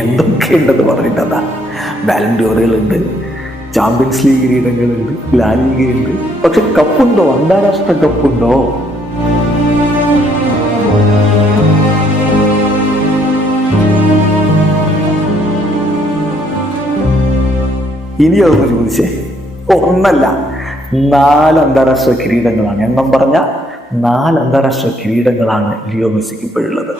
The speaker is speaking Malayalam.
എന്തൊക്കെയുണ്ടെന്ന് പറഞ്ഞിട്ടതാ. ബാലൻഡിയോറുകളുണ്ട്, ചാമ്പ്യൻസ് ലീഗ് കിരീടങ്ങളുണ്ട്, ലാലിഗയുണ്ട്. പക്ഷെ കപ്പുണ്ടോ? അന്താരാഷ്ട്ര കപ്പുണ്ടോ? ഇനി അതൊന്ന് ചോദിച്ചേ, ഒന്നല്ല 4 അന്താരാഷ്ട്ര കിരീടങ്ങളാണ്. എണ്ണം പറഞ്ഞ 4 അന്താരാഷ്ട്ര കിരീടങ്ങളാണ് ലിയോ മെസ്സിക്ക് ഇപ്പോഴുള്ളത്.